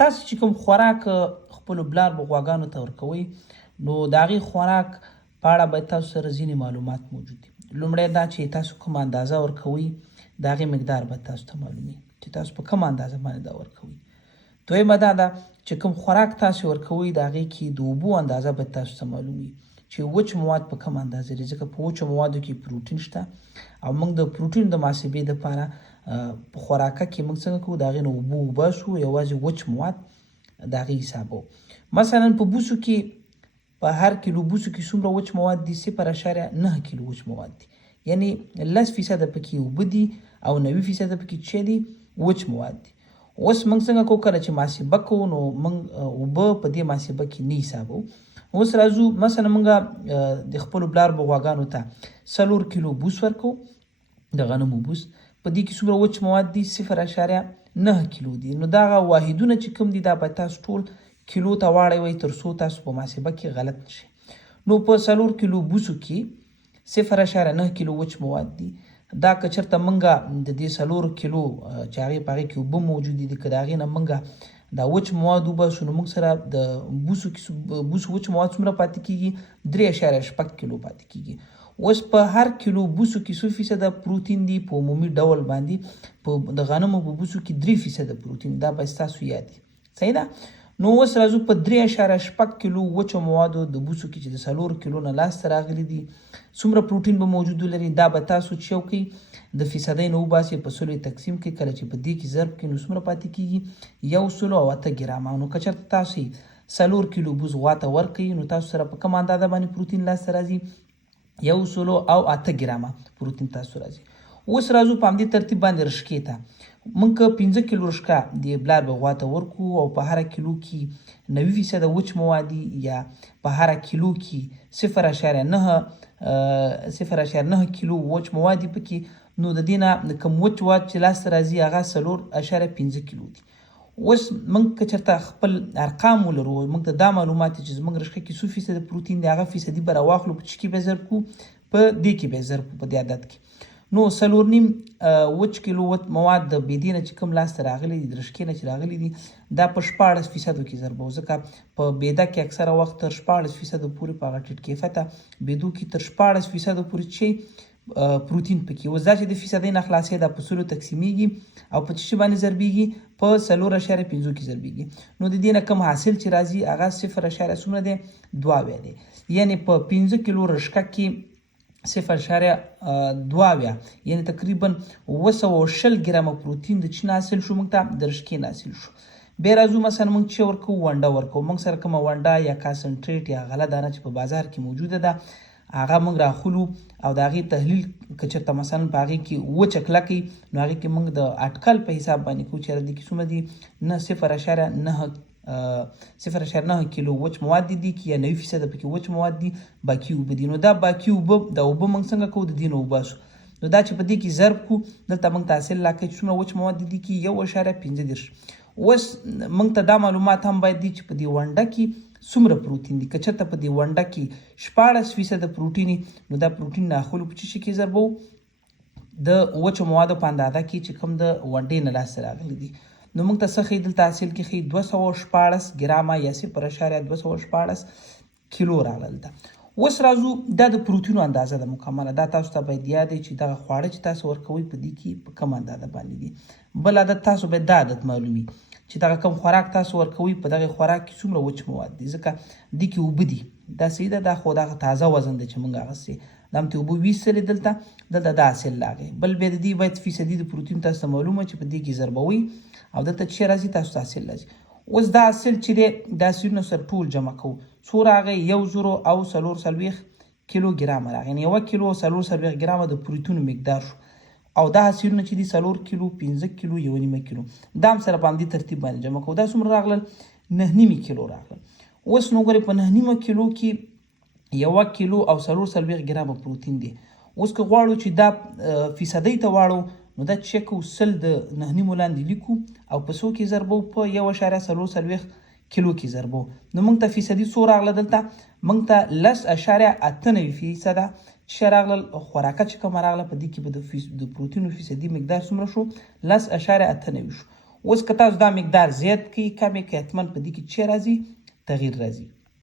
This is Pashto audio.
تاسو چې کوم خوراک خپلو بلار به غواګانو ته ورکوئ نو د هغې خوراک په اړه باید تاسو سره ځینې معلومات موجود دي. لومړی دا چې تاسو کومه اندازه ورکوئ د هغې مقدار باید تاسو ته معلوم وي چې تاسو په کومه اندازه باندې دا ورکوئ. دویمه دا ده چې کوم خوراک تاسو ورکوئ د هغې کې د اوبو اندازه باید تاسو ته معلوم وي چې وچ مواد په کوم اندازه دي، ځکه په وچو موادو کې پروټین شته او موږ د پروټین د محاسبې دپاره په خوراکه کې موږ څنګه کوو د هغې نه اوبه وباسو، یوازې وچ مواد د هغې حسابو. مثلا په بوسو کې په هر کیلو بوسو کې څومره وچ مواد دي؟ 0.9 کیلو وچ مواد دي، یعنی 10% پکې اوبه دي او 90% پکې څه دي؟ وچ مواد دي. اوس موږ څنګه کوو؟ کله چې محاسبه کوو نو موږ اوبه په دې محاسبه کې نه حسابو. اوس راځو مثلا موږ د خپلو بلاربو غواګانو ته 4 کیلو بوس ورکوو، د غنمو بوس. په دې کې څومره وچ مواد دي؟ 0.9 کیلو دي. نو دغه واحدونه چې کوم دي دا باید تاسو ټول کیلو ته واړوئ تر څو تاسو په محاسبه کې غلط نشي. نو په 4 کیلو بوسو کې 0.9 کیلو وچ مواد دي. دا که چېرته موږ د دې 4 کیلو چې هغې په هغې کې اوبه موجودې دي، که د هغې نه موږ دا وچ مواد وباسو نو موږ سره د بوسو وچ مواد څومره پاتې کېږي؟ 3.6 کیلو پاتې کېږي. اوس په هر کیلو بوسو کې څو فیصده پروتین دي؟ په عمومي ډول باندې په د غنمو په بوسو کې 3% پروتین. دا باید ستاسو یاد وي، صحیح ده؟ نو اوس راځو په 3.6 کیلو وچو موادو د بوسو کې چې د 4 کیلو نه لاسته راغلي دي څومره پروتین به موجود ولري؟ دا به تاسو چې وکړئ د فیصدۍ نه وباسئ، په 100 تقسیم کړئ. کله چې په دې کې ضرب کړئ نو څومره پاتې کېږي؟ 108 ګرامه. نو که چېرته تاسو 4 کیلو بوس غوا ته ورکړئ نو تاسو سره په کومه اندازه باندې پروتین لاسته راځي؟ 108 ګرامه پروتین تاسو راځي. اوس راځو په همدې ترتیب باندې رشقې ته. موږ که 15 کیلو رشقه د بلاربې غوا ته ورکړو او په هره کیلو کې 90% وچ مواد دي، یا په هره کیلو کې 0.9 کیلو وچ مواد دي پکې، نو د دې نه کوم وچ مواد چې لاسته راځي هغه 4.5 کیلو دي. اوس موږ که چېرته خپل ارقام ولرو، موږ ته دا معلومات دي چې زموږ رشقه کې څو فیصده پروتین دی، هغه فیصدي به راواخلو، په چې کې به ضرب کړو، په دې کې به ضرب کړو په دې عدد کې. نو 4.5 وچ کیلو مواد د بېدې نه چې کوم لاسته راغلي دي، د رشقې نه چې راغلي دي، دا په 14% کې ضربو، ځکه په بېده کې اکثره وخت تر 14% پورې په هغه ټیټ کیفیته بېدو کې تر 14% پورې چې پروتین پکې. اوس دا چې د فیصدۍ نه خلاصې دا په 100 تقسیمیږي او په څه باندې ضربیږي؟ په 4.5 کې ضربیږي. نو د دې نه کوم حاصل چې راځي هغه 0.2 دی، یعنی په 15 کیلو رشقه کې 0.2 یعنی تقریبا 220 ګرامه پروتین د چی نه حاصل شو؟ موږ ته د رشقې نه حاصل شو. بیا راځو مثلا موږ چې ورکوو ونډه ورکوو. موږ سره کومه ونډه یا کانسنټریټ یا غله دانه چې په بازار کې موجوده ده هغه موږ راخلو او د هغې تحلیل که چېرته مثلا په هغې کې وچه کلکه نو هغې کې موږ د اټکل په حساب باندې کوو چې دې کې څومره دي؟ 0.9 کیلو وچ مواد دي کې یا 90% پکې وچ مواد دي، باقي اوبه دي. نو دا باقي اوبه دا اوبه موږ څنګه کوو؟ د دې نه وباسو. نو دا چې په دې کې ضرب کړو دلته موږ ته حاصل راکوي چې څومره وچ مواد دي کې 1.15. اوس موږ ته دا معلومات هم باید دي چې په دې ونډه کې څومره پروتین دي. که چېرته په دې ونډه کې 14% پروتین نو دا پروتین ناخلو په څه کې ضربو؟ د وچو موادو په اندازه کې چې کوم د ونډې نه لاسته راغلي دي. نو موږ ته څه ښیي؟ دلته حاصل کې ښیي 214 ګرامه یا 0.214 کیلو راغلی ده. اوس راځو دا د پروتینو اندازه ده مکمله. دا تاسو ته باید یاد وي چې دغه خواړه چې تاسو ورکوئ په دې کې په کوم اندازه باندې دي. بل عادت تاسو باید دا عادت معلوم وي چې دغه کوم خوراک تاسو ورکوئ په دغه خوراک کې څومره وچ مواد دي، ځکه دې کې اوبه دي. دا صحیح ده، دا خو دغه تازه وزن دی چې موږ اخیستی، دا همتې اوبه ویستلې دلته دا حاصل راغی. بل بیا د دې باید فیصدي د پروتین تاسو ته معلومه چې په دې کې ضربوئ او دلته چې راځي تاسو ته حاصل راځي. اوس دا حاصل چې دی دا حاصلونه سره ټول جمع کوو، څو راغی؟ 1.4 کیلو ګرامه راغی، یعنې 1 کیلو 4 ګرامه د پروتینو مقدار شو. او دا حاصلونه چې دي 4 کیلو 15 کیلو 1.5 کیلو دا هم سره په همدې ترتیب باندې جمع کوو. دا څومره راغلل؟ 9.5 کیلو راغلل. اوس نو ګورئ په 9.5 کیلو کې 1 کیلو او 4 ګرامه پروتین دی. اوس که غواړو چې دا فیصدۍ ته واړو نو دا چې کوو 100 د 9.5 لاندې لیکو او په څو کې ضربو؟ په 1.4 کیلو کې ضربو. نو موږ ته فیصدي څو راغله؟ دلته موږ ته 10.98% چې راغلل. خوراکه چې کومه راغله په دې کې به د پروتینو فیصدي مقدار څومره شو؟ 10.98 شو. اوس که تاسو دا مقدار زیات کړئ کم یې کړئ حتما په دې کې چې راځي تغییر راځي.